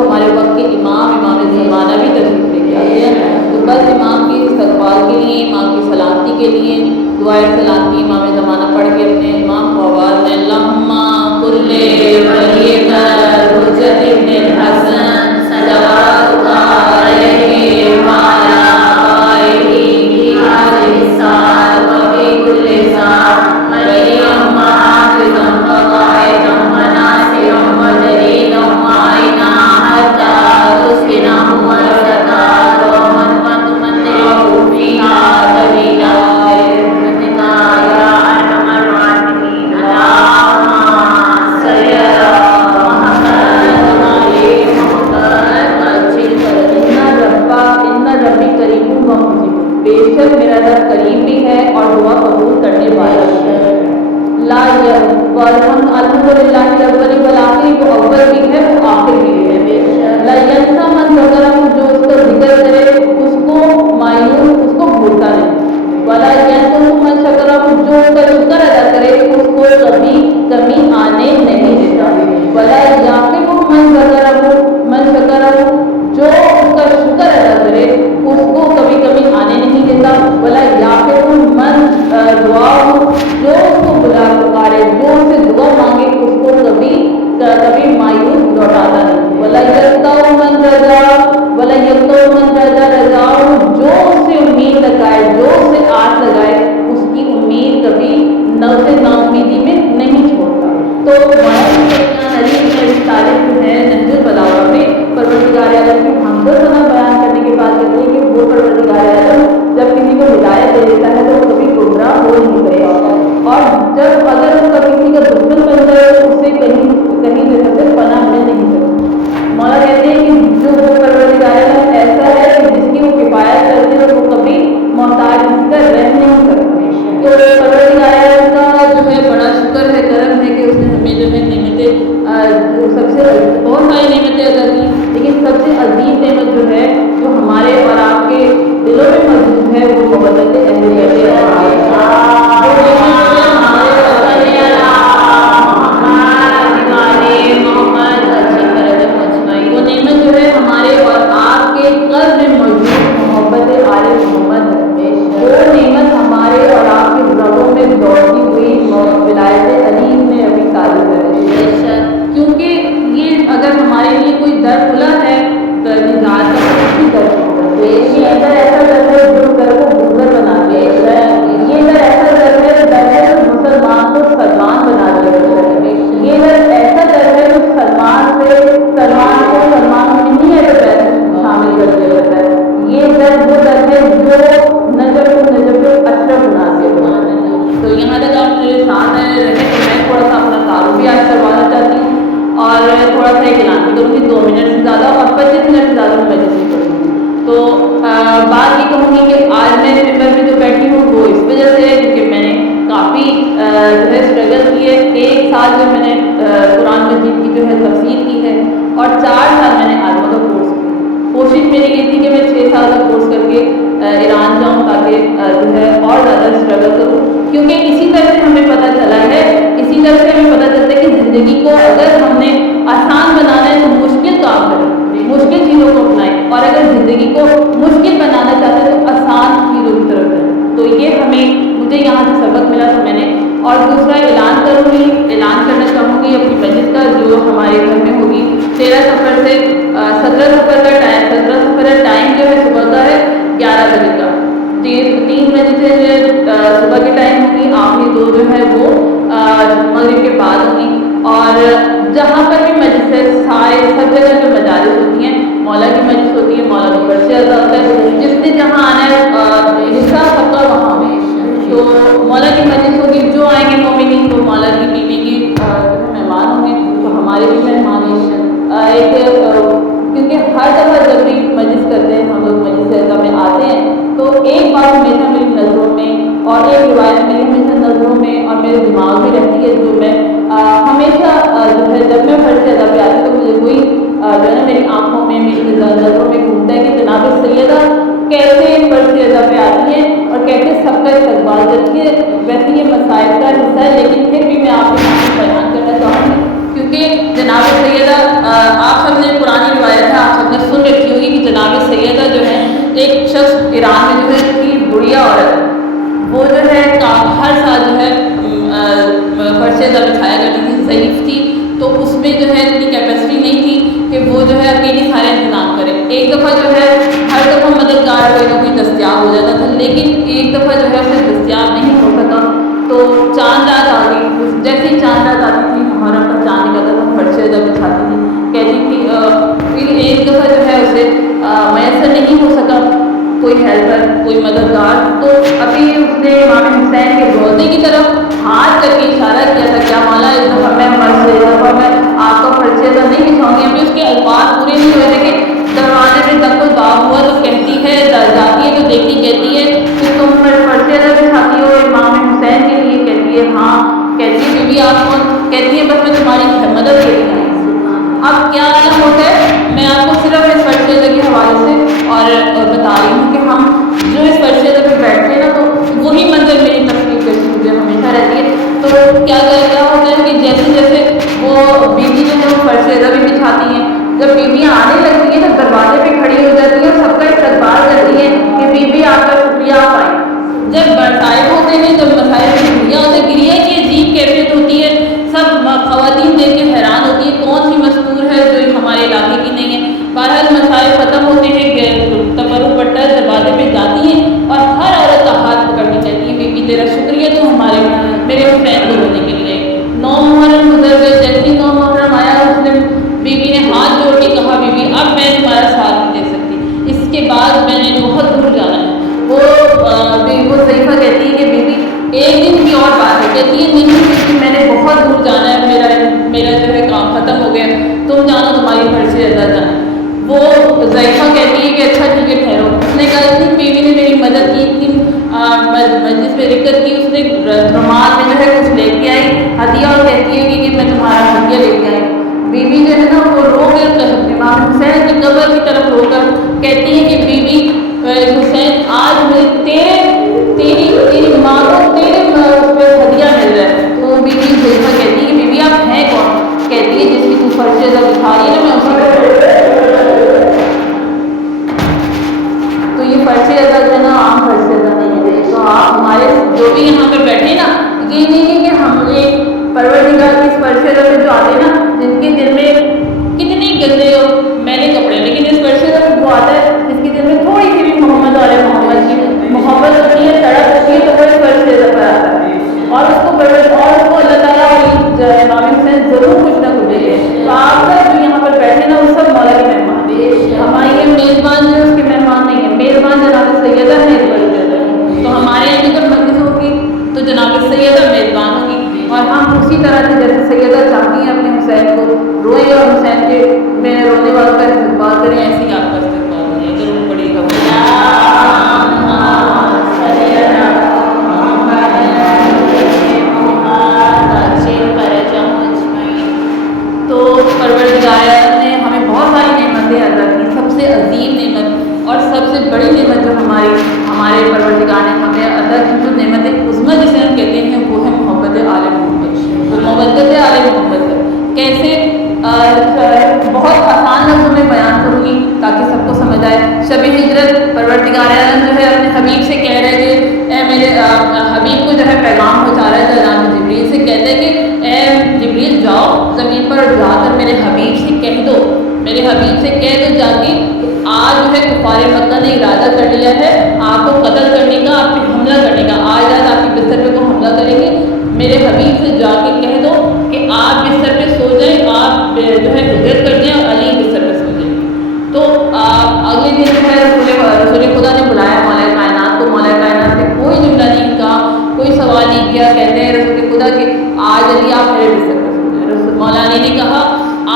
ہمارے وقت کے امام زمانہ بھی تشریف لے کے آتے ہیں، تو بس امام کی استقبال کے لیے، امام کی سلامتی کے لیے دعائے سلامتی امام زمانہ پڑھ کے اپنے امام کو آواز میں اللہم کل ولیک حجت ابن الحسن صلوات علیہ وعلی آلہ فی هذه الساعة وفی کل ساعة ولیًا وحافظا وقائدا وناصرا ودلیلا وعینا حتی تسکنه ارضک ومن وتمتعه فیہا طویلا برحمتک یا ارحم الراحمین اللہم صلی علی محمد وعلی محمد اجل ان ربی قریب و مجیب، بے شک میرا رب قریب بھی ہے اور دعا قبول کرنے والا بھی ہے۔ لا الحمدللہ الاول والآخر، وہ اول بھی ہے وہ آخر بھی ہے۔ لا ینسا من ذکرہ، جو اس کا ذکر کرے اس کو مایوس اس کو بھولتا نہیں۔ ولا ینقص من شکرہ، جو اس کا شکر ادا کرے اس کو کبھی کمی آنے نہیں دیتا۔ ولا یعقب من شکرہ، جو اس کا شکر ادا کرے اس کو کبھی کبھی آنے نہیں دیتا۔ ولا یعقب من دعا، جو اس کو بلا پکارے جو اس سے دعا مانگے اس کو کبھی مایوس لوٹاتا نہیں۔ ولا یقطع من رجا، جو اس سے امید لگائے جو اس سے آس لگائے اس کی امید کبھی نا امیدی میں نہیں چھوڑتا۔ تو طالب جو ہے نہج البلاغہ میں پروردگار عالم کی حمد و ثنا بیان کرنے کے بعد کہتے ہیں کہ وہ پروردگار عالم جب کسی کو ہدایت دے دیتا ہے تو وہ کبھی گمراہ ہو نہیں کرے گا، اور جب اگر اس کا کسی کا دشمن بن جائے تو اسے کہیں جگہ سے پناہ مل نہیں سکتی۔ مولا کہتے ہیں کہ جو وہ پروردگار عالم ایسا ہے کہ جس کی وہ کفایت کرتے ہیں وہ کبھی محتاج کسی کا رہ نہیں سکتے۔ تو پروردگار عالم کا جو ہے بڑا شکر ہے، کرم ہے کہ اس نے ہمیں جو ہے نعمتیں سب سے بہت ساری نعمتیں ادا کی، لیکن سب سے عظیم نعمت جو ہے جو ہمارے اور آپ کے دلوں میں موجود ہے وہ محبت اہل بیت وہ نعمت جو ہے ہمارے اور آپ کے قلب میں موجود محبت آل محمد ہے۔ وہ نعمت ہمارے اور آپ کے رگوں میں دوڑتی ہوئی ولایت علی میں ابھی تعلق ہے، کیونکہ یہ اگر ہمارے لیے کوئی در کھلا ہے تو ذات کا اسی در ہے۔ یہ در ایسا در ہے جو در کو بزرگ بنا دے، یہ در ایسا در ہے جو مسلمان کو سلمان بنا دے، یہ در ایسا در ہے جو سلمان کو سلمان نہیں ہے تو شامل کر دیا جاتا ہے۔ یہ در وہ در ہے جو نجف اشرف بنا دے۔ تو یہاں تک آپ میرے ساتھ رہے تو میں تھوڑا سا اپنا تعارف بھی آج کروانا چاہتی ہوں اور تھوڑا سا اعلان بھی کروں گی، 2 منٹ سے زیادہ اور 25 منٹ سے زیادہ میں جیسے کروں گی۔ تو بات یہ کہوں گی کہ آج میں ممبر میں جو بیٹھی ہوں وہ اس وجہ سے ہے کیونکہ میں نے کافی جو ہے اسٹرگل کی ہے۔ 1 سال جو میں نے قرآن مجید کی جو ہے تفسیر کی ہے اور 4 سال میں نے عالمہ کا کورس کیا۔ کوشش میری یہ تھی کہ میں 6 سال کا کورس کر کے ایران جاؤں تاکہ جو ہے اور زیادہ اسٹرگل کروں، کیونکہ اسی طرح سے ہمیں پتہ چلا ہے، اسی طرح سے ہمیں پتہ چلتا ہے کہ زندگی کو اگر ہم نے آسان بنانا ہے تو مشکل کام کریں، مشکل چیزوں کو اپنائیں، اور اگر زندگی کو مشکل بنانا چاہتے ہیں تو آسان چیزوں کی طرف جائیں۔ تو یہ مجھے یہاں سے سبق ملا تو میں نے، اور دوسرا اعلان کرنا چاہوں گی اپنی مجلس کا جو ہمارے گھر میں ہوگی 13 سفر سے 17 سفر کا ٹائم جو ہے صبح کا ہے 11 بجے کا، 3 بجے سے صبح کے ٹائم ہوگی، آخری 2 جو ہے وہ مغرب کے بعد ہوگی۔ اور جہاں پر بھی مجلس ہے سب جگہ جو مجالس ہوتی ہیں، مولا کی مجلس ہوتی ہے، مولا کا پرچہ ادا ہوتا ہے، جس نے جہاں آنا ہے حصہ سب کا وہاں میں، تو مولا کی مجلس ہوگی، جو آئیں گے مومنین تو مولا کی بیوی کی مہمان ہوں گے، تو ہمارے بھی مہمان ہیں کیونکہ ہر دفعہ جب بھی مجلس کرتے ہیں ہم لوگ مجلس اعظم میں آتے ہیں تو ایک بات ہمیشہ میری نظروں میں اور ایک روایت میری ہمیشہ نظروں میں اور میرے دماغ میں رہتی ہے، جو میں ہمیشہ جو ہے جب میں فرض ادا پہ آتی ہوں تو مجھے کوئی جو ہے نا میری آنکھوں میں میری نظروں میں گھومتا ہے کہ جناب سیدہ کیسے فرض ادا پہ آتی ہیں اور کیسے سب کا استقبال کرتی ہے۔ ویسے یہ مسائل کا حصہ ہے لیکن پھر بھی میں آپ کے سامنے بیان کرنا چاہوں گی، کیونکہ جناب سیدہ آپ سب نے پرانی روایت ایک شخص ایران میں جو ہے کی بڑھیا عورت وہ جو ہے ہر سال جو ہے فرش اعضا بچھایا کرتی تھی، ضعیف تھی، تو اس میں جو ہے اتنی کیپیسٹی نہیں تھی کہ وہ جو ہے اکیلی سارے انتظام کرے. ایک دفعہ جو ہے ہر دفعہ مددگار کوئی نہ کوئی دستیاب ہو جاتا تھا، لیکن ایک دفعہ جو ہے اسے دستیاب نہیں ہو سکا تو چاند رات آ گئی. جیسے ہی چاند رات آتی تھی محرم پر چاند نکلتا تھا، فرش اعضا بچھاتی تھی. کہتی تھی پھر ایک دفعہ جو ہے اسے میسر نہیں ہو سکا کوئی ہیلپر، کوئی مددگار، تو ابھی اس نے امام حسین کے روزے کی طرف ہاتھ کر کے اشارہ کیا تھا، کیا مولا اس دفعہ میں آپ کا فرش اعضا نہیں بچھاؤں گی. ابھی اس کے الفاظ پورے نہیں ہوئے تھے کہ دروازے پہ دکل باب ہوا تو کہتی ہے، جاتی ہے تو دیکھتی کہتی ہے کہ تم فرش اعضا بچھاتی ہو امام حسین کے لیے؟ کہتی ہے ہاں. کہتی ہے بیوی آپ کون؟ کہتی ہے بس میں تمہاری مدد کے لیے آئی. اب کیا ہوتا ہے، میں آپ کو صرف اس فرش اعضا کے حوالے سے اور بتا رہی ہوں کہ ہم جو اس فرش اعضا پہ بیٹھتے ہیں نا تو وہی منظر میری تکلیف کرتی مجھے ہمیشہ رہتی ہے. تو کیا ہوتا ہے کہ جیسے جیسے وہ بیوی جو ہے وہ فرش اعضا بھی بچھاتی ہیں، جب بیویاں آنے لگتی ہیں تو دروازے پہ کھڑی ہو جاتی ہیں اور سب کا استقبال کرتی ہیں کہ بیوی آپ کا شکریہ، آپ آئیں. جب مسائل ہوتے ہیں، جب مسائل میں گریا ہوتے ہیں، گریا کی عجیب کیفیت ہوتی ہے. سب خواتین دیکھ کے حیران ہوتی ہے کون سی مستور ہے جو ہمارے علاقے کی نہیں ہے. بہرحال مسائل ختم ہوتے ہیں، تبرک بٹا دروازے پہ جاتی ہیں اور ہر عورت کا ہاتھ پکڑ کے کہتی ہے بیوی تیرا شکریہ تو میرے حسین کو رونے کے لیے. 9 محرم گزر گئے، جیسے 9 محرم آیا اس نے بیوی نے ہاتھ جوڑ کے کہا بیوی اب میں تمہارا ساتھ نہیں دے سکتی، اس کے بعد میں نے بہت دور جانا ہے. وہ ضعیفہ کہتی ہے کہ بیوی ایک دن کی اور بات ہے. کہتی ہے نہیں بیوی میں نے بہت دور جانا ہے، میرا جو ہے کام ختم ہو گیا، تم جانو تمہاری فرش اعضا جانا. وہ ضعیفہ کہتی ہے کہ اچھا ٹھیک ہے ٹھہرو. اس نے کہا اتنی بیوی نے میری مدد کی، اتنی مجلس میں رکت کی. اس نے رومال میں جو ہے کچھ لے کے آئی ہدیہ اور کہتی ہے کہ میں تمہارا ہدیہ لے کے آئی. بیوی جو ہے نا وہ رو کر امام حسین کی قبر کی طرف رو کر کہتی ہے کہ بیوی حسین آج مجھے تیری ماں کو تیرے اس پہ ہدیہ مل رہا ہے. تو بیوی ضعیفہ کہتی ہے بیوی آپ ہیں کون؟ کہتی ہے جس کی تو فرش اعضا بچھا رہی ہے نا میں اسی کو. تو یہ فرش اعضا جو ہے نا عام فرش اعضا نہیں ہے. تو آپ ہمارے جو بھی یہاں پہ بیٹھے نا یہ نہیں ہے کہ ہم ایک پروردگار کی اس فرش اعضا پہ جو آتے ہیں نا جن کے دل میں کتنی گندے اور میلے کپڑے، لیکن اس فرش اعضا پہ وہ آتا ہے جس کے دل میں تھوڑی سی بھی محمد علیہ محمد کی محبت ہوتی ہے، تڑپ ہوتی ہے، تو وہ اس فرش اعضا پر آتا ہے اور اس کو اللہ تعالیٰ امام حسین ضرور کچھ نہ کچھ دے گے. تو آپ سب جو یہاں پر بیٹھے نا وہ سب مولا کے مہمان ہیں. ہماری یہ میزبان جو ہے اس کے مہمان نہیں ہیں، میزبان جناب سیدہ ہے اس فرش اعضا. تو ہمارے یہاں جب مجلس ہوگی تو جناب سیدہ میزبان ہوگی اور ہم اسی طرح سے جیسے سیدہ چاہتی ہیں اپنے حسین کو روئے اور حسین کے میں رونے والوں کا استقبال کریں، ایسے ہی آپ کا استقبال کریں. ضرور پڑھیے گا. تو پروردگار نے ہمیں بہت ساری نعمتیں عطا کی. سب سے عظیم نعمت اور سب سے بڑی نعمت جو ہمارے پروردگار نے ہمیں عطا کی جو نعمت عظمی جسے ہم کہتے ہیں وہ ہے محبت آل محمد. وہ محبت آل محمد ہے. کیسے؟ بہت آسان لفظوں میں بیان کروں گی تاکہ سب کو سمجھ آئے. شب ہجرت پروردگار جو ہے اپنے حبیب سے کہہ رہے کہ اے میرے حبیب کو جو ہے پیغام پہنچا رہا ہے جناب جبریل سے. کہتے ہیں کہ اے جبریل جاؤ زمین پر جا کر میرے حبیب سے کہہ دو، میرے حبیب سے کہہ دو جا کے آج جو ہے کفار مکہ نے ارادہ کر لیا ہے آپ کو قتل کرنے کا، آپ پہ حملہ کرنے کا. آج رات آپ کے بستر پہ کو حملہ کریں گے. میرے حبیب سے جا کے کہہ دو کہ آپ بستر پہ سو جائیں، آپ جو ہے ہجرت کر دیں اور علی بستر پہ سو جائیں. تو اگلے دن جو ہے رسول خدا نے بلایا مولا کائنات کو. مولا کائنات نے کوئی جملہ نہیں کہا، کوئی سوال نہیں کیا. کہتے ہیں رسول خدا کہ آج علی آپ میرے بستر پہ سو جائیں. مولا علی نے کہا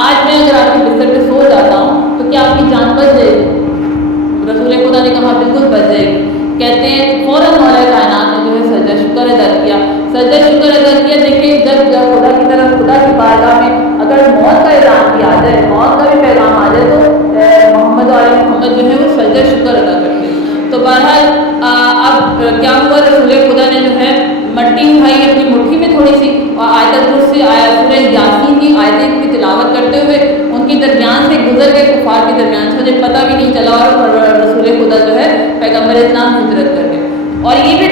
آج میں اگر آپ کے بستر پہ سو جاتا ہوں تو کیا آپ کی جان بچ جائے گی؟ رسول خدا نے کہا بالکل بچ جائے گی. کہتے ہیں فوراً مولا کائنات نے جو ہے سجدہ شکر ادا کیا. سجدہ شکر ادا کیا. دیکھیے جب خدا کی طرف خدا کی بارگاہ میں اگر موت کا اعلان بھی آ جائے، موت کا بھی پیغام آ جائے تو محمد علیہ محمد جو ہے وہ سجدہ شکر ادا کرتے ہیں. تو بہرحال اب کیا ہوا، رسول خدا نے جو ہے مٹی اٹھائی اپنی مٹھی میں تھوڑی سی اور آیت الکرسی سورہ یاسین کی آیتیں کی تلاوت کرتے ہوئے ان کے درمیان سے گزر گئے، کفار کے درمیان سے. مجھے پتہ بھی نہیں چلا اور رسول خدا جو ہے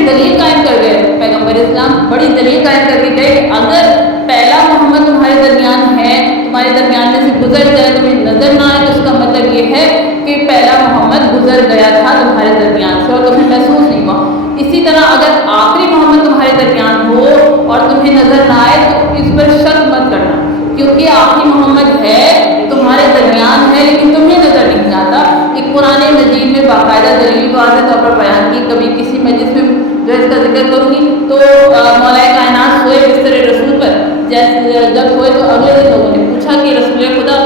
دلیل قائم کر گئے پیغمبر اسلام، بڑی دلیل قائم کر کے گئے کہ اگر پہلا محمد تمہارے درمیان ہے، تمہارے درمیان میں سے گزر جائے، تمہیں نظر نہ آئے، تو اس کا مطلب یہ ہے کہ پہلا محمد گزر گیا تھا تمہارے درمیان سے اور تمہیں محسوس نہیں ہوا۔ اسی طرح اگر آخری محمد تمہارے درمیان ہو اور تمہیں نظر نہ آئے تو اس پر شک مت کرنا، کیونکہ آخری محمد ہے تمہارے درمیان ہے لیکن تمہیں نظر نہیں آتا۔ ایک قرآن مجید میں باقاعدہ دلیل واضح طور پر بیان کی، کبھی کسی مجلس میں جو اس کا ذکر کروں گی تو مولا کائنات سوئے بستر رسول پر، جیسے جب سوئے تو اگلے دن لوگوں نے پوچھا کہ رسول خدا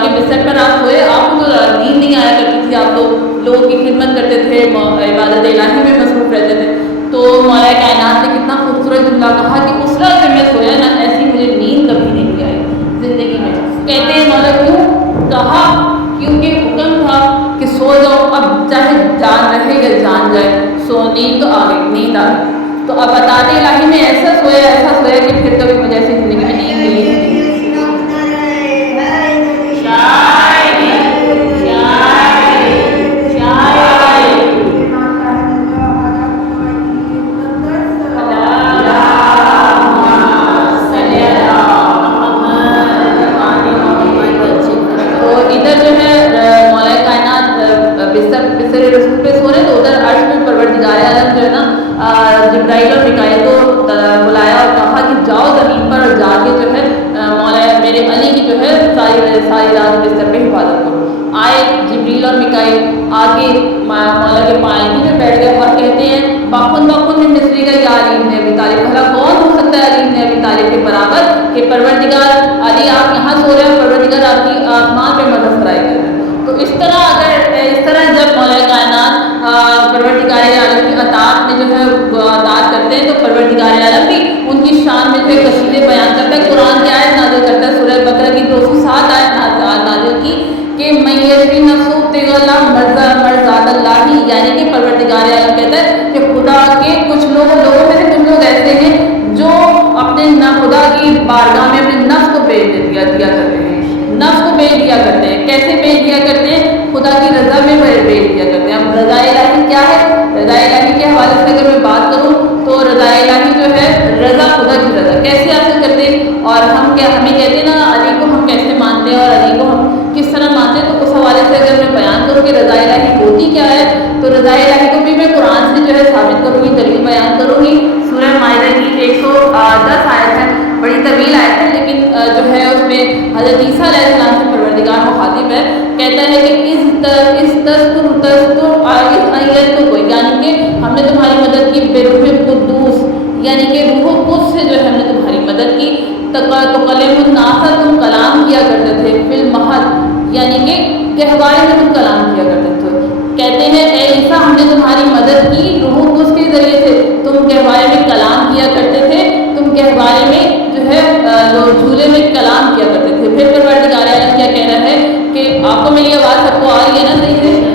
کے بستر پر آپ سوئے، آپ کو تو نیند نہیں آیا کرتی تھی، آپ لوگوں کی خدمت کرتے تھے، عبادت الہی میں مصروف رہتے تھے، تو مولا کائنات نے کتنا خوبصورت جملہ کہا کہ اس رات جب میں سویا نا ایسی مجھے نیند کبھی نہیں آئی زندگی میں۔ کہتے ہیں مولا کیوں؟ کہا کیونکہ حکم تھا کہ سو جاؤ، اب چاہے جان رہے یا جان جائے، سو نیند تو آ گئی، نیند آ گئی، تو اب عطاء الہی میں ایسا سویا کہ پھر کبھی مجھے ایسی زندگی میں نیند ملی نہیں۔ جبرائیل اور میکائیل کو بلایا اور کہا کہ جاؤ زمین پر اور جا کے جو ہے مولا میرے علی کی جو ہے ساری رات بستر پہ حفاظت کرو۔ آئے جبریل اور میکائیل، آگے مولا کے پائیں میں بیٹھ گئے اور کہتے ہیں باخن میں مصری کا یا علی بن ابی طالب، بھلا کون ہو سکتا ہے علی بن ابی طالب کے برابر کہ پروردگار علی آپ یہاں سو رہے ہیں اور پروردگار آپ کی آسمان پہ مدد فرائی کر رہے ہیں۔ تو اس طرح جب مولا کائنات پروردگار عالم کی اطاعت میں جو ہے اطاعت کرتے ہیں تو پروردگار عالم بھی ان کی شان میں جو ہے قصیدے بیان کرتا ہے، قرآن کی آیت نازل کرتا ہے، سورہ بقرہ کی 207 آیت نازل کی کہ میں یشفی نفس ابتغاء مرضات اللہ، یعنی کہ پروردگار عالم کہتا ہے کہ خدا کے کچھ لوگوں میں سے کچھ لوگ ایسے ہیں جو اپنے خدا کی بارگاہ میں اپنے نفس کو بیچ دیا کرتے ہیں، نفس کو بیچ دیا کرتے ہیں۔ کیسے بیچ دیا کرتے ہیں؟ خدا کی رضا میں بیچ دیا کرتے ہیں۔ اب رضا الہی کیا ہے؟ رضا الہی کے حوالے سے اگر میں بات کروں تو رضا الہی جو ہے رضا خدا کی رضا کیسے حاصل کرتے ہیں، اور ہمیں کہتے ہیں نا علی کو ہم کیسے مانتے ہیں اور علی کو ہم کس طرح مانتے ہیں، تو اس حوالے سے اگر میں بیان کروں کہ رضا الہی ہوتی کیا ہے تو رضا الہی کو بھی میں قرآن سے جو ہے ثابت کروں گی، دلیل بیان کروں گی۔ سورہ مائدہ کی 110 آیت ہے، بڑی طویل آیت ہے لیکن جو ہے اس میں حضرت عیسیٰ علیہ السلام سے پروردگار مخاطب ہے، کہتا ہے کہ یعنی کہ ہم نے تمہاری مدد کی بروح قدوس، یعنی کہ روح قدس سے جو ہے ہم نے تمہاری مدد کی، تکلم الناس تم کلام کیا کرتے تھے، فی المہد یعنی کہ گہوارے میں تم کلام کیا کرتے تھے۔ کہتے ہیں اے عیسیٰ ہم نے تمہاری مدد کی روح قدس کے ذریعے سے، تم گہوارے میں کلام کیا کرتے تھے، تم گہوارے میں جو ہے جھولے میں کلام کیا کرتے تھے۔ پھر پروردگار عالم کیا کہہ رہا ہے کہ آپ کو میری آواز سب کو آ رہی ہے نا صحیح سے؟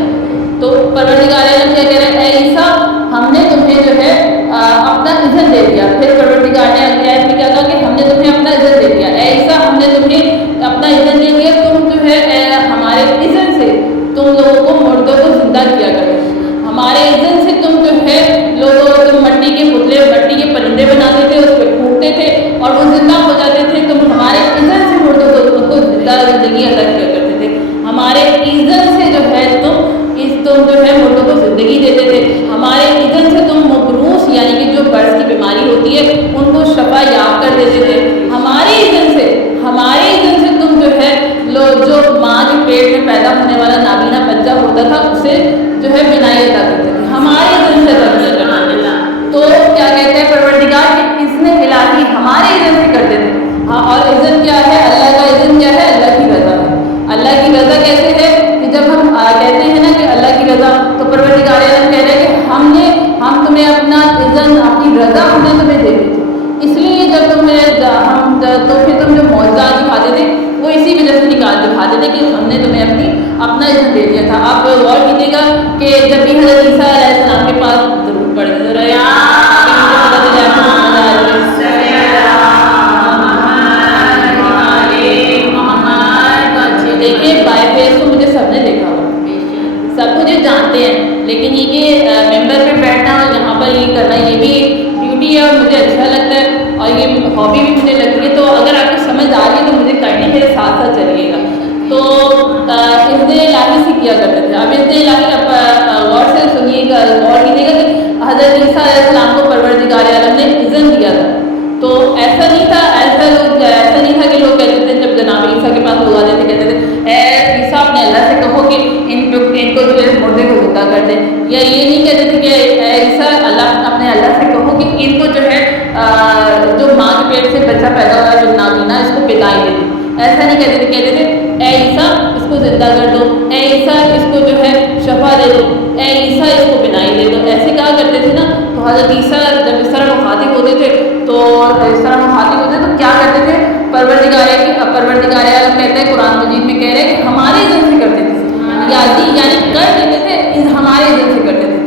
تو پروردگار عالم کیا کہہ رہا ہے اے عیسیٰ ہم نے تمہیں جو ہے اپنا اذن دے دیا۔ پھر پروردگار نے اگلی آیت میں کیا کہا کہ ہم نے تمہیں اپنا اذن دے دیا، اے عیسیٰ ہم نے تمہیں اپنا اذن دے دیا، تم جو ہے ہمارے اذن سے تم لوگوں کو مردوں کو زندہ کیا کرتے تھے، ہمارے اذن سے تم جو ہے تم مٹی کے پتلے مٹی کے پرندے بناتے تھے، اس پہ پھونکتے تھے اور وہ زندہ ہو جاتے تھے، تم ہمارے اذن سے مردوں کو زندہ زندگی عطا کیا کرتے تھے، ہمارے اذن سے جو ہے تم جو ہے مردوں کو زندگی دیتے تھے، ہمارے اذن سے تم مبروس یعنی کہ جو برس کی بیماری ہوتی ہے ان کو شفا یاب کر دیتے تھے، ہمارے اذن سے تم جو ہے جو ماں کے پیٹ میں پیدا ہونے والا نابینا بچہ ہوتا تھا اسے جو ہے بینائی عطا کرتے تھے، ہمارے اذن سے تبدیل کرنا۔ تو کیا کہتے ہیں پروردگار کے اذن الہی ہمارے اذن سے کرتے تھے۔ ہاں، اور اذن کیا ہے؟ اللہ کا اذن کیا ہے؟ اللہ کی رضا ہے۔ اللہ کی رضا کیسے ہے کہ جب ہم کہتے ہیں نا کہ اللہ کی رضا، تو پروردگار عالم کہہ رہے ہیں کہ ہم تمہیں اپنا اذن اپنی رضا ہم نے تمہیں دے دی تھی، اس لیے جب تو پھر تم جو معجزات دکھاتے تھے وہ اسی وجہ سے دکھاتے تھے کہ ہم نے تمہیں اپنا اذن دے دیا تھا۔ آپ غور کیجیے گا کہ جب بھی حضرت عیسیٰ علیہ السلام کے پاس ضرور پڑھتے رہے دیکھیے بائی فیس تو مجھے سب نے دیکھا ہوا، سب مجھے جانتے ہیں، لیکن یہ کہ ممبر پہ بیٹھنا اور یہاں پر یہ کرنا کیا کرتے تھے. اب اتنے غور سے سنیے گا, غور کیجیے گا کہ حضرت عیسیٰ علیہ السلام کو پروردگار عالم نے اذن دیا تھا. تو ایسا نہیں تھا کہ لوگ کہتے تھے جب جناب عیسیٰ کے پاس لوگ آتے تھے کہتے تھے اے عیسیٰ اپنے اللہ سے کہو کہ ان کو جو ہے مردے کو زندہ کر دیں, یا یہ نہیں کہتے تھے کہ اے عیسیٰ اپنے اللہ سے کہو کہ ان کو جو ہے جو ماں کے پیٹ سے بچہ پیدا ہوا ہے جو نابینا اس کو بدائی دے دیں. ایسا نہیں کہتے تھے, کہتے تھے اے عیسیٰ اس کو زندہ کر دو, اے عیسیٰ اس کو جو ہے شفا دے دو, اے عیسیٰ اس کو بنائی دے دو, ایسے کہا کرتے تھے نا. تو حضرت عیسیٰ جب اس طرح مخاطب ہوتے تھے تو کیا کرتے تھے, پروردگار عالم کہتے ہیں قرآن مجید میں کہہ رہے ہیں کہ ہمارے اذن سے کرتے تھے, یعنی کر دیتے تھے ہمارے اذن سے کرتے تھے.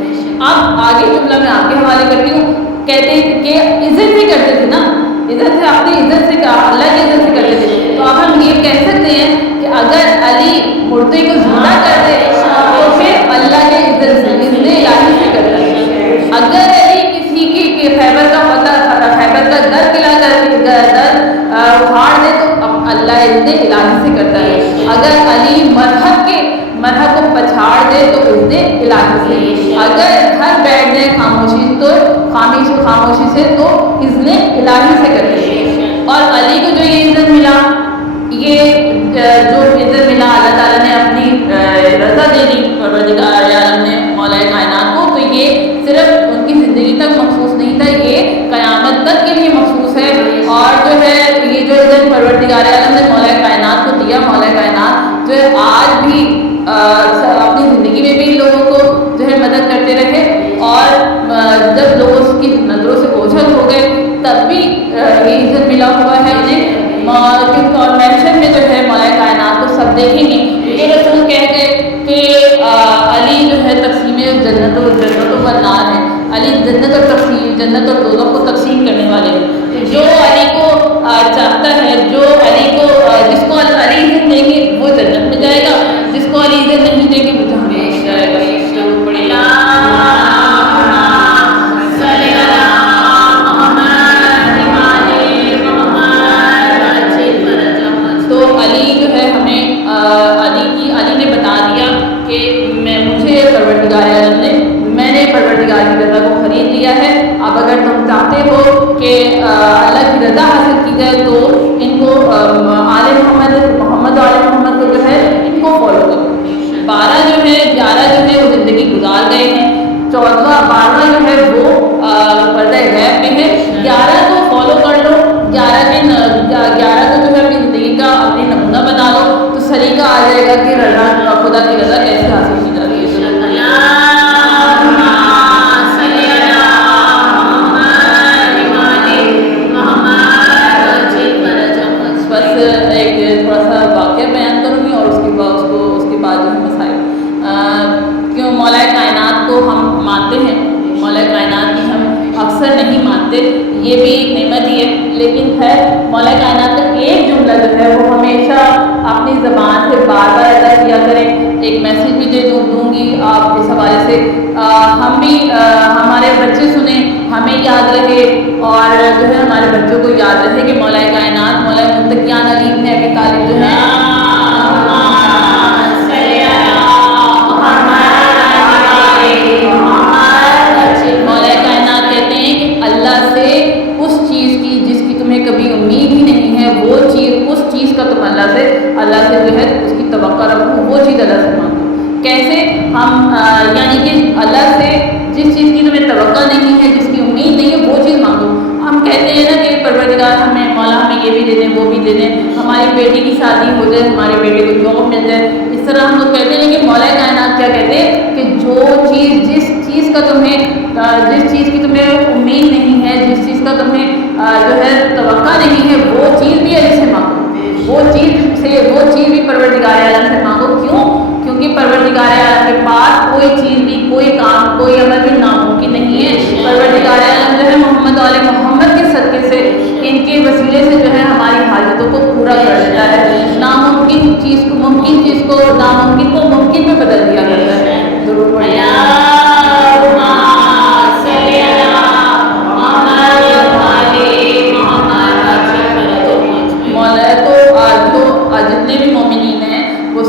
اب آگے جملہ میں آپ کے حوالے کرتی ہوں, کہتے ہیں کہ اذن سے کرتے تھے نا, اذن سے اپنی اذن سے کہا, اللہ کے اذن سے کرتے تھے. تو اب ہم یہ کہہ سکتے ہیں کہ اگر علی مردے کو زندہ کر دے تو پھر اللہ کے اذن سے, اذن الہی سے کرتا ہے. اگر علی کسی کی خیبر کا در کلا در اکھاڑ دے تو اللہ اذن الہی سے کرتا ہے. اگر علی مرحب کو پچھاڑ دے تو اذن الہی سے. اگر گھر بیٹھ جائے خاموشی سے تو اذن الہی سے کرتے ہیں. اور علی کو جو یہ اذن ملا, اللہ تعالیٰ نے اپنی رضا دے دی پروردگار عالم نے مولا کائنات کو, تو یہ صرف ان کی زندگی تک مخصوص نہیں تھا, یہ قیامت تک کے لیے مخصوص ہے. اور جو ہے یہ جو اذن پروردگار عالم نے مولا کائنات کو دیا, مولا کائنات جو ہے آج بھی اپنی زندگی میں بھی لوگوں کو جو ہے مدد کرتے رہے, اور جب لوگ اس کی نظروں سے اوجھل ہو گئے تب بھی یہ عزت ملا ہوا ہے انہیں. اور محشر میں جو ہے مولا کائنات کو سب دیکھیں گے. یہ رسول کہہ گئے کہ علی جو ہے تقسیم جنت والنار ہے, علی جنت اور دوزخ کو تقسیم کرنے والے ہیں. جو علی کو چاہتا ہے, جس کو علی عزت دیں گے وہ جنت میں جائے گا, جس کو علی عزت نہیں دیں گے وہ جہنم میں جائے گا. علی نے بتا دیا کہ میں نے پروردگار کی رضا کو خرید لیا ہے. اب اگر تم چاہتے ہو کہ اللہ کی رضا حاصل کی جائے تو ان کو محمد کو جو ہے ان کو فالو کرو. 11 جو ہے وہ زندگی گزار گئے ہیں, 12واں جو ہے وہ پردہ غیب میں ہے. 11 کو فالو کر لو, 11 کو جو ہے اپنی زندگی کا اپنی نمونہ بنا لو, تو سلیقہ آ جائے گا کہ خدا کی رضا کیسے حاصل کی جاتی ہے. بس ایک تھوڑا سا واقعہ بیان کروں گی اور اس کے بعد جو ہے مسائل. کیوں مولا کائنات کو ہم مانتے ہیں, مولا کائنات کی ہم اکثر نہیں مانتے, یہ بھی ایک نعمت ہی ہے. لیکن خیر مولا کائنات کا ایک جملہ جو ہے وہ ہمیشہ اپنی زبان سے بار بار ادا کیا کریں. ایک میسیج بھی دوں گی آپ اس حوالے سے, ہم بھی ہمارے بچے سنیں, ہمیں یاد رہے, اور جو ہے ہمارے بچوں کو یاد رہے کہ مولا کائنات مولا متقیان علی بن ابی طالب جو ہے مولا کائنات کہتے ہیں کہ اللہ سے اس چیز کی جس کی تمہیں کبھی امید ہی نہیں ہے, اس چیز کا تم اللہ سے جو ہے اس کی توقع رکھو, وہ چیز اللہ سے مانگو. کیسے ہم یعنی کہ اللہ سے جس چیز کی تمہیں توقع نہیں ہے, جس کی امید نہیں ہے, وہ چیز مانگو. ہم کہتے ہیں نا کہ پروردگار مولا ہمیں یہ بھی دے دیں, وہ بھی دے دیں, ہماری بیٹی کی شادی ہو جائے, ہمارے بیٹے کو جاب مل جائے. اس طرح ہم لوگ کہتے ہیں کہ مولا کائنات کیا کہتے ہیں کہ جس چیز کی تمہیں امید نہیں ہے, جس چیز کا تمہیں جو ہے توقع نہیں ہے, وہ چیز بھی علی سے مانگو, وہ چیز بھی پروردگار عالم سے مانگو. کیوں؟ کیونکہ پروردگار عالم کے پاس کوئی چیز بھی, کوئی کام, کوئی عمل بھی ناممکن نہیں ہے. پروردگار عالم جو ہے محمد کے صدقے سے, ان کے وسیلے سے جو ہے ہماری حاجتوں کو پورا کر دیتا ہے. ناممکن چیز کو ممکن میں بدل دیا کرتا ہے. ضرور پڑھیے. مولا تو جو جتنے بھی مومنین ہیں وہ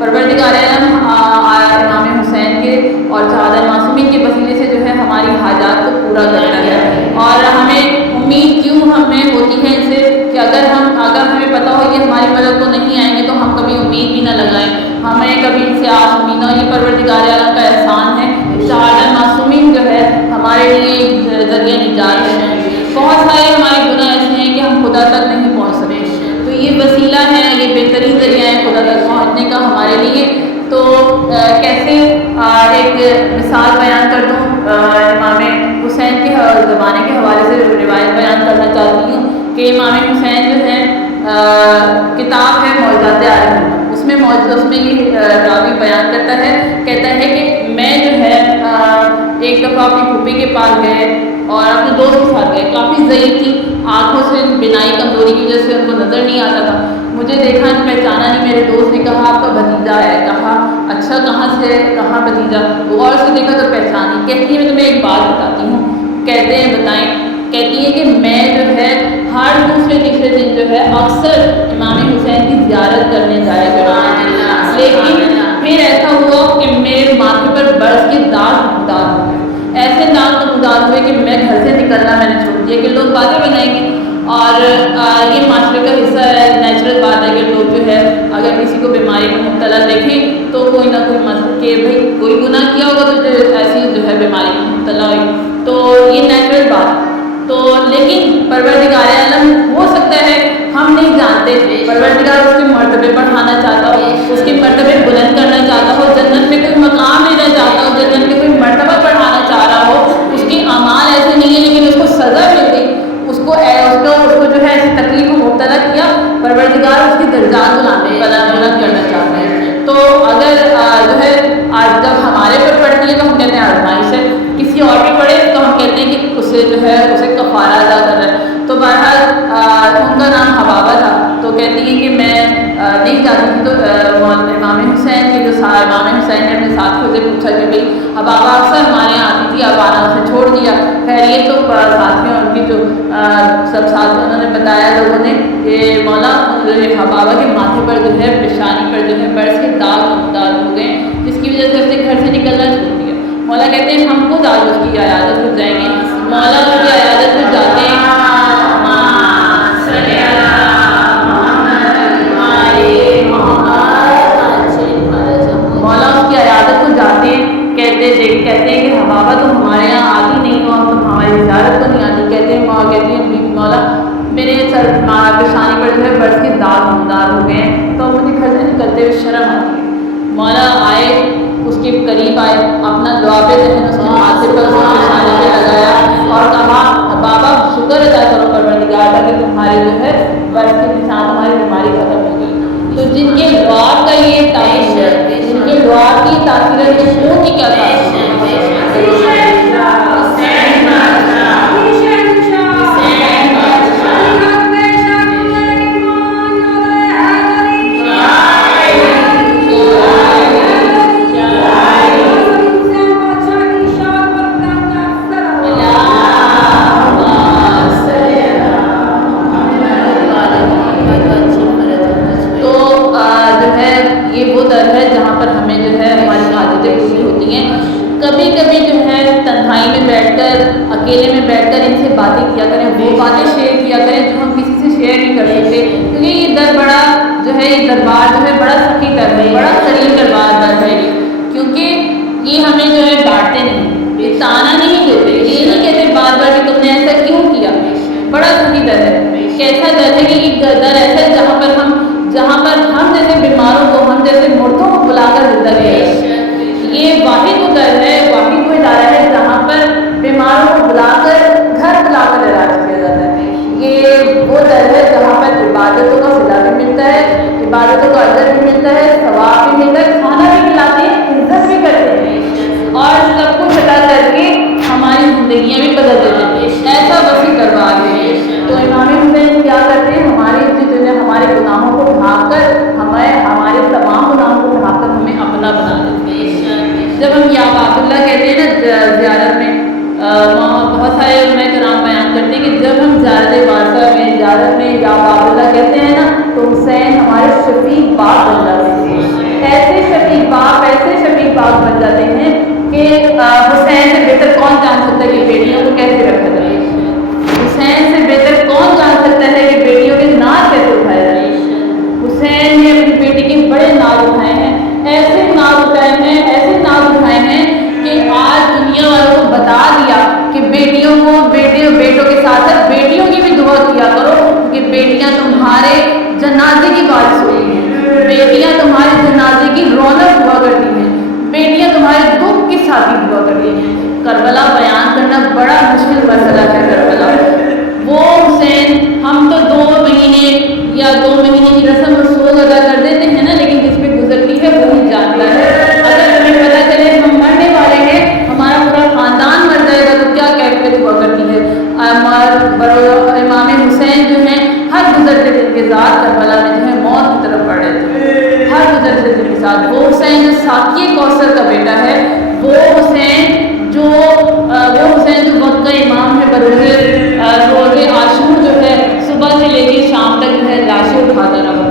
پروردگار عالم امام حسین کے اور شہداء معصومین کے وسیلے سے جو ہے ہماری حاجات کو پورا کرتا ہے. اور ہمیں امید کیوں ہمیں ہوتی ہے ان سے کہ اگر ہمیں پتہ ہو کہ ہماری مدد کو نہیں آئیں گے تو ہم کبھی امید بھی نہ لگائیں, ہمیں کبھی ان سے آس امید نہ. یہ پروردگار عالم کا احسان ہے. شہداء معصومین جو ہے ہمارے لیے ایک ذریعہ نجات ہے. بہت سارے ہمارے گناہ ایسے ہیں کہ ہم خدا تک نہیں پہنچ سکتے, تو یہ وسیلہ ہے, یہ بہترین ذریعہ ہے خدا تک پہنچنے کا ہمارے لیے. تو کیسے ایک مثال بیان کر دوں, امام حسین کے زمانے کے حوالے سے روایت بیان کرنا چاہتی ہوں کہ امام حسین جو ہے کتاب ہے معجزات آل محمد, اس میں یہ راوی بیان کرتا ہے, کہتا ہے کہ میں جو ہے ایک دفعہ اپنی پھوپھی کے پاس گئے اور اپنے دوست کے ساتھ گئے. کافی ضعیف تھی, آنکھوں سے بینائی کمزوری کی وجہ سے ان کو نظر نہیں آتا تھا. مجھے دیکھا پہچانا نہیں. میرے دوست نے کہا آپ کا بھتیجا ہے. کہا اچھا کہاں سے, کہاں بھتیجا؟ غور سے دیکھا تو پہچانی. کہتی ہے میں تمہیں ایک بات بتاتی ہوں. کہتے ہیں بتائیں. کہتی ہے کہ میں جو ہے ہر دوسرے تیسرے دن جو ہے اکثر امام حسین کی زیارت کرنے جایا کروں, لیکن پھر ایسا ہوا کہ میرے ماتھے پر برس کے داغ ہوئے, ایسے داغ ہوئے کہ میں گھر سے نکلنا میں نے چھوڑ دیا کہ لوگ باتیں بنائیں گے. اور یہ معاشرے کا حصہ ہے, نیچرل بات ہے کہ لوگ جو ہے اگر کسی کو بیماری میں مبتلا دیکھیں تو کوئی نہ کوئی مسئلہ کہ بھائی کوئی گناہ کیا ہوگا تو ایسی جو ہے بیماری میں مبتلا ہوئی, تو یہ نیچرل بات. تو لیکن پروردگار عالم ہو سکتا ہے ہم نہیں جانتے, پروردگار اس کے مرتبے بڑھانا چاہتا ہو, اس کے مرتبے بلند کرنا چاہتا ہو, جنت میں کوئی مقام لینا چاہتا ہو, جنت میں کوئی مرتبہ بڑھانا چاہ رہا ہو. اس کے اعمال ایسے نہیں ہیں لیکن اس کو سزا مل گئی, اس کو جو ہے ایسی تکلیف میں مبتلا کیا, پروردگار اس کی درجات بلند کرنا چاہتا ہے. تو اگر جو ہے آج جب ہمارے پر پڑتی ہے تو ہم کہتے ہیں آزمائش ہے, کسی اور پہ پڑے تو ہم کہتے ہیں کہ اسے جو ہے اسے کفارہ ادا کر رہا ہے. تو بہرحال ان کا نام حبابہ تھا, تو کہتی ہیں کہ میں نہیں جاتی تھی. تو امام حسین کے جو امام حسین نے اپنے ساتھیوں سے پوچھا کہ بھائی حبابہ اکثر ہمارے یہاں آتی تھی, اب آنا اسے چھوڑ دیا. خیر یہ تو ساتھیوں ان کی جو سب ساتھیوں انہوں نے بتایا لوگوں نے کہ مولا حبابہ کے ماتھے پر جو ہے پیشانی پر جو ہے برس کے داغ ہو گئے, جس کی وجہ سے اسے گھر سے نکلنا چھوڑ دیا. مولا کہتے ہیں ہم خود آج اس کی عیادت کو جائیں گے. مولا اس کی عیادت کو جاتے ہیں, مولا اس کی عیادت کو جاتے ہیں. کہتے ہیں کہ حبابہ تم ہمارے یہاں آتی نہیں ہو, تم ہماری زیارت کو نہیں آتی. کہتے ہیں مولا میرے سر پیشانی پر جو ہے برس کے داغ ہو گئے ہیں, تو مجھے گھر سے نکلتے ہوئے شرم آتی ہے. مولا آئے, اس کے قریب آئے, اپنا لعاب ذہن اس کے ماتھے پر اس کی پیشانی پہ لگایا اور کہا بابا شکر ادا کرو پروردگار کا کہ تمہارے جو ہے برس کے نشان, تمہاری بیماری ختم ہو گئی. تو جن کے لعاب کا یہ تاثیر ہے, جن کے لعاب کی تاثیر ہے, تو خون کی کیا تاثیر ہے. یہ وہ در ہے جہاں پر ہمیں جو ہے ہماری حاجتیں پوری ہوتی ہیں. کبھی کبھی جو ہے تنہائی میں بیٹھ کر, اکیلے میں بیٹھ کر ان سے باتیں کیا کریں, وہ باتیں شیئر کیا کریں جو ہم کسی سے شیئر نہیں کر سکتے, کیونکہ یہ در بڑا جو ہے, یہ دربار جو ہے بڑا سخی در ہے, بڑا قریب دربار در ہے یہ, کیونکہ یہ ہمیں جو ہے ڈانٹتے نہیں, یہ تانا نہیں دیتے, یہ نہیں کہتے بار بار کہ تم نے ایسا کیوں کیا. بڑا سخی در ہے. کیسا در ہے کہ ایک در ایسا ہے جہاں پر ہم جیسے بیماروں کو, ہم جیسے مردوں کو بلا کر زندہ کیا جاتا ہے. یہ واحد وہ در ہے, واحد وہ ادارہ ہے جہاں پر بیماروں کو بلا کر گھر بلا کر علاج کیا جاتا ہے. یہ وہ در ہے جہاں پر عبادتوں کا صلہ بھی ملتا ہے, عبادتوں کا اجر بھی ملتا ہے, ثواب بھی ملتا ہے, کھانا بھی کھلاتے ہیں, عزت بھی کرتے ہیں, اور سب کچھ ادا کر کے ہماری زندگیاں بھی بدل دیتے ہیں. ایسا وسیع دربار ہے. تو امام حسین کیا کرتے ہیں, ہمارے گناہوں کو ڈھانپ کر, ہمارے تمام گناہوں کو ڈھانپ کر ہمیں اپنا بنا دیتے ہیں. جب ہم یا عبداللہ کہتے ہیں نا زیارت میں, بہت سارے علماء کرام بیان کرتے ہیں کہ جب ہم زیارت وارثہ میں, زیارت میں یا عبداللہ کہتے ہیں نا تو حسین ہمارے شفیق باپ بن جاتے ہیں، ایسے شفیق باپ بن جاتے ہیں کہ حسین سے بہتر کون جان سکتا ہے کہ بیٹیوں کو کیسے رکھا جائے، حسین سے بہتر کون جان سکتا ہے کہ بیٹیوں کے ناز کیسے اٹھائے جائے۔ حسین نے اپنی بیٹی کے بڑے ناز اٹھائے ہیں، ایسے ناز اٹھائے ہیں کہ آج دنیا والوں کو بتا دیا کہ بیٹیوں بیٹوں کے ساتھ ساتھ بیٹیوں کی بھی دعا کیا کرو، کیونکہ بیٹیاں تمہارے جنازے کی بارش ہوئی ہیں، بیٹیاں تمہارے جنازے کی رونق ہوا کرتی ہیں، بیٹیاں تمہارے دکھ کی ساتھی ہوا کرتی ہیں۔ کربلا بیان کرنا بڑا مشکل مسئلہ ہے۔ کربلا وہ حسین، ہم تو 2 مہینے یا 2 مہینے کی رسم و سوگ ادا کر دیتے ہیں نا، لیکن جس پہ گزرتی ہے وہی جانتا ہے۔ اگر ہمیں پتہ چلے ہم مرنے والے ہیں، ہمارا پورا خاندان مر جائے گا تو کیا کیفیت ہوا کرتی ہے۔ امام حسین جو ہیں ہر گزرتے دن کے ساتھ کربلا میں جو ہے موت کی طرف بڑھ رہے تھے، ہر گزرتے دن کے ساتھ۔ وہ حسین جو ساقی کوثر کا بیٹا ہے، وہ حسین جو وقت کا امام ہے، روزے عاشور جو ہے صبح سے لے کے شام تک جو ہے لاشیں اٹھاتا رہا،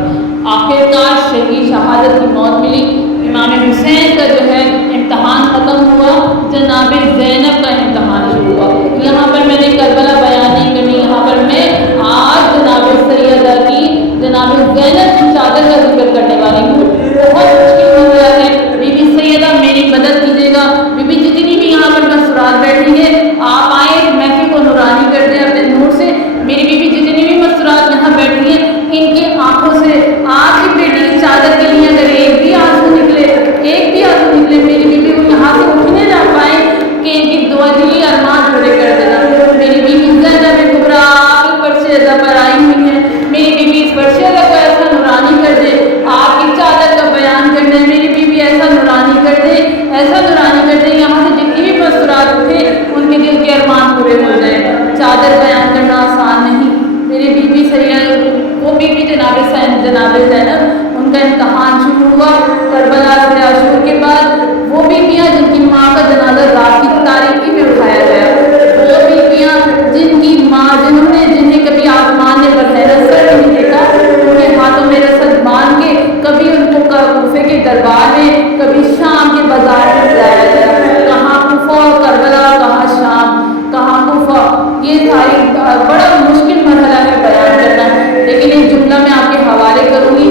آخرکار شہید شہادت کی موت ملی۔ امام حسین کا جو ہے امتحان ختم ہوا، جناب زینب کا امتحان شروع ہوا۔ یہاں پر میں نے کربلا بیان نہیں کرنی، یہاں پر میں آج جناب سیدہ کی، جناب زینب کی چادر کا ذکر کرنے والی ہوں۔ بہت مشکل ہو گیا ہے، بی بی سیدہ میری مدد کیجیے گا۔ بی بی جتنی بھی یہاں پر مسرات بیٹھی ہے، آپ آئیں محفل کو نورانی کر دیں اپنے نور سے۔ میری بی بی جتنی بھی مسرات یہاں بیٹھی ہیں، ان کی آنکھوں سے آپ کی بیٹی کی چادر کے لیے اگر ایک بھی آنسو نکلے، میری بیوی کو یہاں سے اٹھنے نہ پائے کہ ان کی دعا دلی ارمان پورے کر دینا۔ میری بیوی زینب کبریٰ آپ کی فرش رضا پر آئی ہوئی ہیں، میری بیوی اس فرش رضا کو ایسا نورانی کر دے، آپ کی چادر کا بیان کرنا ہے، میری بیوی ایسا نورانی کر دے، یہاں سے جتنی بھی مسرات اٹھے ان کے دل کے ارمان پورے ہو جائیں۔ چادر بیان کرنا آسان نہیں۔ میری بیوی سیدہ، وہ بیوی جناب زینب، ان کا امتحان شروع ہوا کربلا سے عاشور کے بعد۔ وہ بیویاں جن کی ماں کا جنازہ رات کی تاریکی میں اٹھایا گیا، وہ بیویاں جن کی ماں جنہیں کبھی آسمان نے برہنہ سر نہیں دیکھا، ان کے ہاتھوں میں رسد باندھ کے کبھی ان کو کوفے کے دربار میں، کبھی شام کے بازار میں بلایا گیا، کہاں کوفہ کربلا، کہاں شام، کہاں کوفہ۔ یہ ساری بڑا مشکل مرحلہ ہے بیان کرنا، لیکن ایک جملہ میں آپ کے حوالے کروں گی۔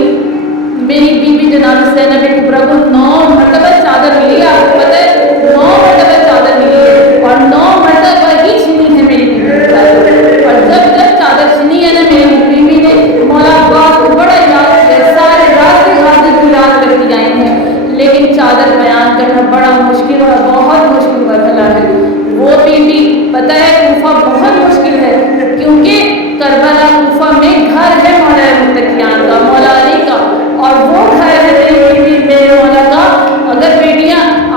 میری بیوی جناب زینب کبریٰ کو 9 مرتبہ چادر ملی ہے، آپ کو پتہ ہے 9 مرتبہ چادر ملی ہے، اور 9 مرتبہ ہی چھنی ہے میری بیوی کی چادر۔ اور جب چادر چھنی ہے نا میری بیوی نے مولا پاک کو بڑا یاد کیا، سارے رات غازی کو یاد کرتی آئی ہیں، لیکن چادر بیان کرنا بڑا مشکل اور بہت مشکل مرحلہ ہے۔ وہ بیوی پتہ ہے کوفہ بہت مشکل ہے، کیونکہ کربلا کوفہ میں گھر ہے مولا متقیان کا، مولا علی کا، اور وہ گھر ہے میری بیوی میرے مولا کا۔ اگر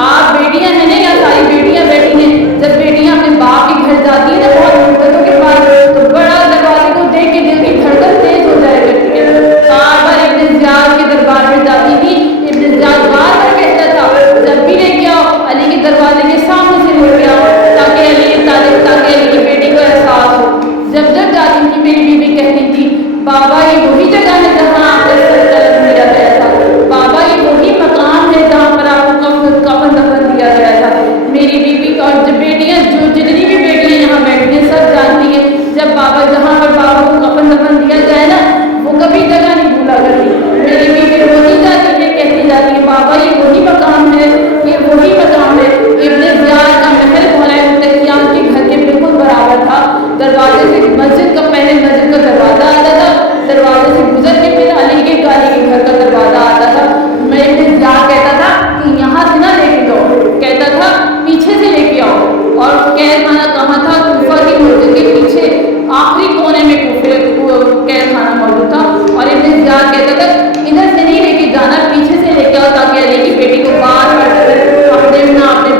آپ بیٹیاں ہیں نا، یا ساری بیٹیاں بیٹھی ہیں، جب بیٹیاں اپنے باپ کے گھر جاتی ہیں نا بہت مدتوں کے بعد، تو بڑا دروازے کو دیکھ کے دل کی دھڑکن تیز ہو جایا کرتی ہے۔ بار بار ابن زیاد کے دربار میں جاتی تھی، ابن زیاد بار بار کہتا تھا جب بھی لے کے آؤ علی کے دروازے کے سامنے سے لے کے آؤ، تاکہ علی کی بیٹی کو احساس ہو۔ جب جاتی تھی میری بیوی کہتی تھی بابا یہ وہی جگہ ہے جہاں آپ کا سر قلم دیا گیا تھا، بابا یہ وہی مقام ہے جہاں پر آپ کو کفن دفن دیا گیا تھا۔ میری بیوی اور جتنی بھی بیٹیاں یہاں بیٹھی ہیں سب جانتی ہیں، جب جہاں پر بابا کو کفن دفن دیا جائے نا، وہ کبھی جگہ نہیں بھولا کرتی۔ میری بیوی روتی جاتی ہے، کہتی جاتی ہے بابا یہ وہی مقام ہے، یہ وہی مقام ہے۔ ابن زیاد کا محل مولا متقیان کے گھر کے بالکل برابر تھا، دروازے سے مسجد کا دروازہ آتا تھا، دروازے سے گزر کے پھر علی کے گھر کا دروازہ آتا تھا۔ میں ابن زیاد کہتا تھا کہ یہاں سے نہ لے کے جاؤ، کہتا تھا پیچھے سے لے کے آؤ، اور قید خانہ کہاں تھا؟ کوفہ کی مسجد کے پیچھے آخری کونے میں قید خانہ موجود تھا، اور ابن زیاد کہتا تھا ادھر سے نہیں لے کے جانا، پیچھے سے لے کے آؤ، تاکہ علی کی بیٹی کو بار بار اپنے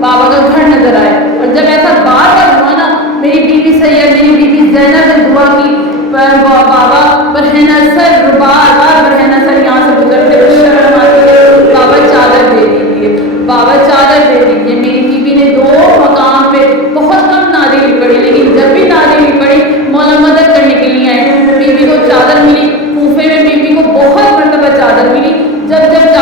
بابا کا گھر نظر آئے۔ اور جب ایسا بار بار ہوا نا، میری بیوی زینب نے دعا کی بابا برہنہ سر، بار بار برہنہ سر یہاں سے گزرتے ہوئے شرم آتی ہے، بابا چادر دے دیجیے، بابا چادر دے دیجیے۔ میری بیوی نے 2 مقام پہ بہت کم نادری پڑھی، لیکن جب بھی نادری پڑھی مولا مدد کرنے کے لیے آئے، بیوی